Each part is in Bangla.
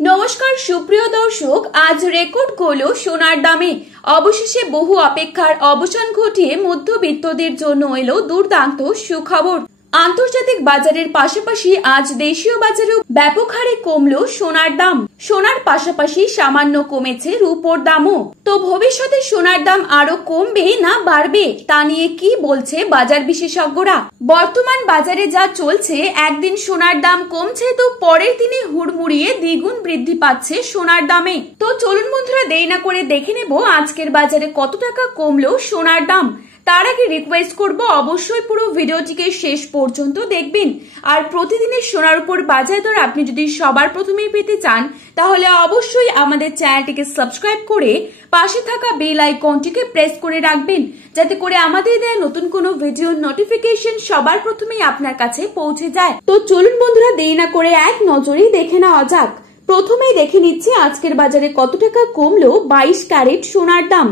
নমস্কার সুপ্রিয় দর্শক, আজ রেকর্ড করলো সোনার দামে। অবশেষে বহু অপেক্ষার অবসান ঘটিয়ে মধ্যবিত্তদের জন্য এলো দুর্দান্ত সুখবর। আন্তর্জাতিক বাজারের পাশাপাশি আজ দেশীয় বাজারেও ব্যাপক হারে কমলো সোনার দাম। সোনার পাশাপাশি সামান্য কমেছে রূপোর দামও। তো ভবিষ্যতে সোনার দাম আরো কমবে না বাড়বে, তা নিয়ে কি বলছে বাজার বিশেষজ্ঞরা। বর্তমান বাজারে যা চলছে, একদিন সোনার দাম কমছে তো পরের দিনে হুড়মুড়িয়ে দ্বিগুণ বৃদ্ধি পাচ্ছে সোনার দামে। তো চলুন বন্ধুরা, দেরি না করে দেখে নেব আজকের বাজারে কত টাকা কমলো সোনার দাম। তার আগে রিকোয়েস্ট করব, অবশ্যই পুরো ভিডিওটিকে শেষ পর্যন্ত দেখবেন। আর প্রতিদিনের সোনার উপর বাজার দর আপনি যদি সবার প্রথমেই পেতে চান, তাহলে অবশ্যই আমাদের চ্যানেলটিকে সাবস্ক্রাইব করে পাশে থাকা বেল আইকনটিকে প্রেস করে রাখবেন, যাতে করে আমাদের দেয়া নতুন কোনো ভিডিওর নোটিফিকেশন সবার প্রথমেই আপনার কাছে পৌঁছে যায়। তো চলুন বন্ধুরা, দেরি না করে এক নজরেই দেখে নেওয়া যাক। প্রথমেই দেখে নিচ্ছি আজকের বাজারে কত টাকা কমলো 22 ক্যারেট সোনার দাম।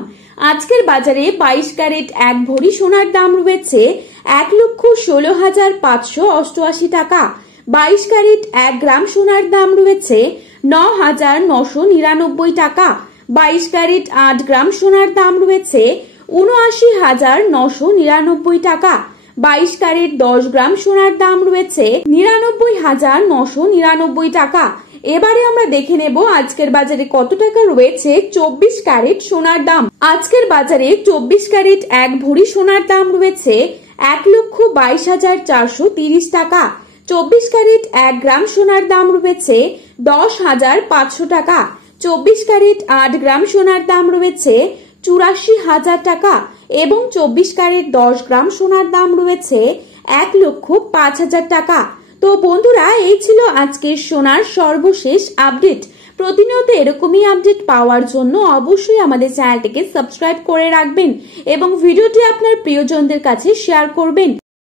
আজকের বাজারে 22 ক্যারেট এক ভরি সোনার দাম রয়েছে 1,16,588 টাকা। 22 ক্যারেট 1 গ্রাম সোনার দাম রয়েছে 9,999 টাকা। 22 ক্যারেট 8 গ্রাম সোনার দাম রয়েছে 79,999 টাকা। 22 ক্যারেট 10 গ্রাম সোনার দাম রয়েছে 99,999 টাকা। এবারে আমরা দেখে নেব আজকের বাজারে কত টাকা রয়েছে 24 ক্যারেট সোনার দাম। আজকের বাজারে 24 ক্যারেট এক ভরি সোনার দাম রয়েছে 1,22,430 টাকা। 24 ক্যারেট 1 গ্রাম সোনার দাম রয়েছে 10,500 টাকা। 24 ক্যারেট 8 গ্রাম সোনার দাম রয়েছে 84,000 টাকা এবং 24 ক্যারেট 10 গ্রাম সোনার দাম রয়েছে 1,05,000 টাকা। তো বন্ধুরা, এই ছিল আজকের সোনার সর্বশেষ আপডেট। প্রতিনিয়ত এরকমই আপডেট পাওয়ার জন্য অবশ্যই আমাদের চ্যানেলটিকে সাবস্ক্রাইব করে রাখবেন এবং ভিডিওটি আপনার প্রিয়জনদের কাছে শেয়ার করবেন।